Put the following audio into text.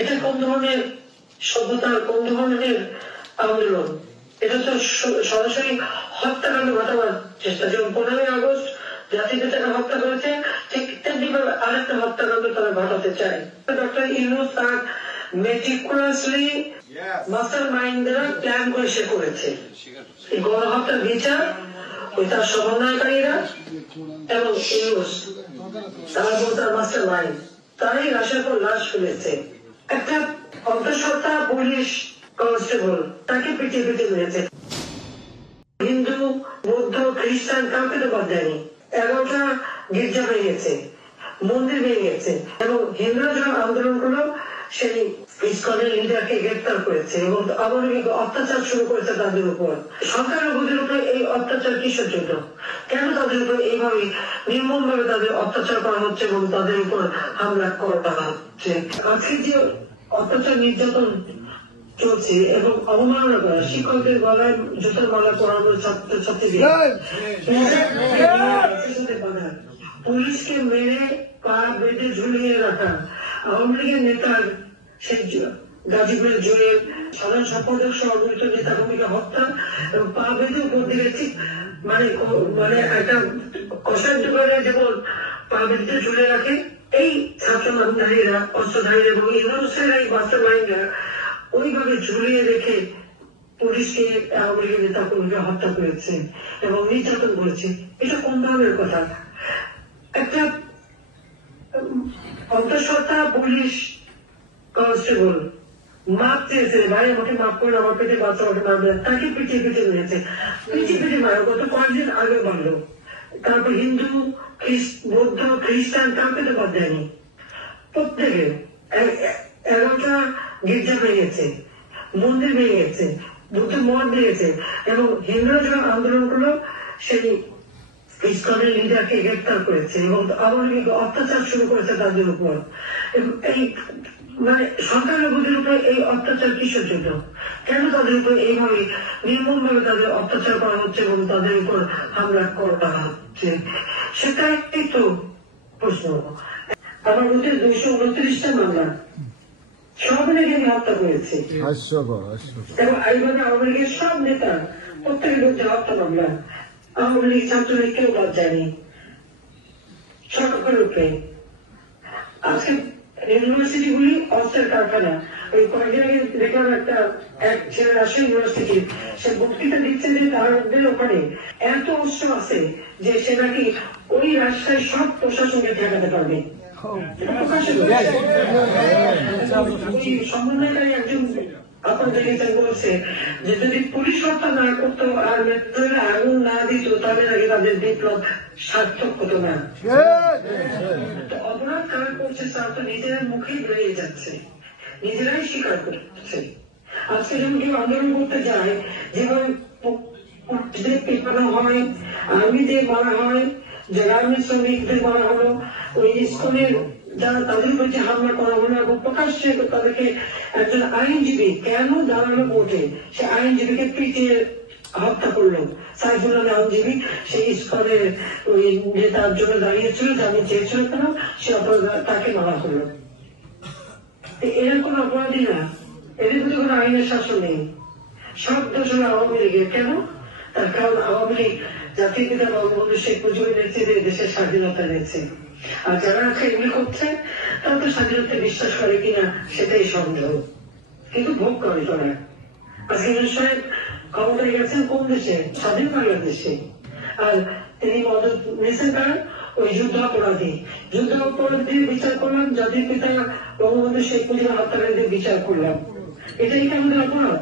এটা কোন ধরনের সভ্যতা, কোন ধরনের আন্দোলন? এটা তো সরাসরি হত্যাকাণ্ড ঘটাবার চেষ্টা। যেমন 15ই আগস্ট জাতির পিতাকে হত্যা করেছে, ঠিক তেমনি ভাবে আরেকটা হত্যাকাণ্ড তারা ঘটাতে চায়। ডক্টর ইউনূস তার মেটিকুলাসলি মাস্টার মাইন্ড দ্বারা প্ল্যান করে সে করেছে। এই গণহত্যার বিচার ওই তার সমন্বয়কারীরা এবং ইউনূস তার মাস্টার মাইন্ড তারাই লাশের পর লাশ ফেলেছে। একটা অন্তঃসত্ত্বা পুলিশ কনস্টেবল তাকে পিটিয়ে পিটিয়ে মেরেছে। হিন্দু, বৌদ্ধ, খ্রিস্টান কাউকে তো বাদ দেয়নি। 11টা গির্জা ভেঙেছে, মন্দির ভেঙেছে এবং হিন্দুরা যখন আন্দোলন করলো সেই ইসকনের লিডারকে গ্রেপ্তার করেছে এবং অমানবিক অত্যাচার শুরু করেছে তাদের উপর। সংখ্যালঘুদের উপরে এই অত্যাচার কিসের জন্য? কেন তাদের উপর এইভাবে নির্মম ভাবে তাদের অত্যাচার করা হচ্ছে এবং তাদের উপর হামলা করা হচ্ছে? আজকে যে অত্যাচার নির্যাতন চলছে এবং অবমাননা করা, শিক্ষকদের গলায় জুতার মালা পরানো, ছাত্রছাত্রীদের পুলিশকে মেরে পা বেঁধে ঝুলিয়ে রাখা, আওয়ামী লীগের নেতার সেই গাজীপুরের জুয়েল সাধারণ সম্পাদক সহ নেতা ভূমিকা হত্যা এবং পা বেঁধে উপর দিকে ঠিক মানে একটা কষায় করে যেমন পা বেঁধে ঝুলে রাখে, এই ছাত্রধারীরা, অস্ত্রধারীরা এবং ইউনুসের এই মাস্টার মাইন্ডরা ওইভাবে ঝুলিয়ে রেখে পুলিশকে আওয়ামী লীগের নেতা কর্মীকে হত্যা করেছে এবং নির্যাতন করেছে। এটা কোন ধরনের কথা? একটা অন্তঃসত্ত্বা পুলিশ কনস্টেবল মাপ চেয়েছে, ভাই আমাকে মাপ করে, আমার পেটে বাচ্চা, আমাকে মারবে, তাকে পিটিয়ে পিটিয়ে মেরেছে। পিটিয়ে পিটিয়ে মারো গত কয়েকদিন আগে মারলো। তারপর হিন্দু, বৌদ্ধ, খ্রিস্টান কাউকে তো বাদ দেয়নি। প্রত্যেকে 11টা গির্জা ভেঙেছে, মন্দির ভেঙেছে, বুদ্ধ মঠ ভেঙেছে এবং হিন্দুরা যখন আন্দোলন করলো সেই ইসকনের লিডারকে গ্রেপ্তার করেছে এবং অমানবিক অত্যাচার শুরু করেছে তাদের উপর। এই মানে সংখ্যালঘুদের উপর এই অত্যাচার কিসের জন্য? কেন তাদের উপর এইভাবে নির্মম ভাবে তাদের অত্যাচার করা হচ্ছে এবং তাদের উপর হামলা করা হচ্ছে? সেটাই তো প্রশ্ন। আমার মধ্যে 229টা মামলা সব লীগের হত্যা করেছে এবং এইভাবে আওয়ামী লীগের সব নেতা প্রত্যেকের বিরুদ্ধে হত্যা মামলা। আওয়ামী লীগ, ছাত্রলীগ কেউ বাদ যায়নি সকলরূপে। আজকে ইউনিভার্সিটি গুলি অস্ত্রের কারখানা। ওই কয়েকদিন আগে দেখলাম এক ছেলে রাজশাহী ইউনিভার্সিটি, সে বক্তৃতা দিচ্ছে যে তাদের ওখানে এত অস্ত্র আছে যে সে নাকি ওই রাজশাহীর সব প্রশাসনকে ঠেকাতে পারবে। সমন্বয়কারী একজন আপনাদের বলছে যে যদি পুলিশ হত্যা না করতো আর মেট্রোরা আগুন না দিত তাহলে নাকি তাদের বিপ্লব সার্থক হতো না। অপরাধ কারা করছে তার তো নিজেরা মুখেই বেরিয়ে যাচ্ছে, নিজেরাই স্বীকার করছে। আজকে যখন কেউ আন্দোলন করতে যায়, যেভাবে পেপানো হয়, আর্মিদের মারা হয়, যে গার্মেন্টস শ্রমিকদের মারা হলো, ওই স্কুলের যারা তাদের উপর যে হামলা করা হলো এবং প্রকাশ্যে তাদেরকে একজন আইনজীবী কেন দাঁড়ানো কোর্টে, সে আইনজীবীকে পিটিয়ে হত্যা করলো। সাইফুল নামে আইনজীবী সেই স্কুলের ওই নেতার জন্য দাঁড়িয়েছিল, জামিন চেয়েছিল কেন, সে অপরাধ তাকে মারা হলো। এরা কোন অপরাধী না, এদের প্রতি কোন আইনের শাসন নেই। সব দোষ হলো আওয়ামী লীগের। কেন? তার কারণ আওয়ামী লীগ জাতির পিতা বঙ্গবন্ধু শেখ মুজিবুর নেতৃত্বে দেশের স্বাধীনতা নিয়েছে। আর যারা এগুলি করছে তারা তো স্বাধীনতা বিশ্বাস করে কিনা সেটাই সন্দেহ, কিন্তু ভোগ করে তারা। আজকে সাহেব ক্ষমতায় গেছেন কোন দেশে? স্বাধীন বাংলাদেশে। আর তিনি মদত নিয়েছেন কারণ ওই যুদ্ধ অপরাধী বিচার করলাম, জাতির পিতা বঙ্গবন্ধু শেখ মুজিবুর হত্যাকারীদের বিচার করলাম। এটাই কি আমাদের অপরাধ?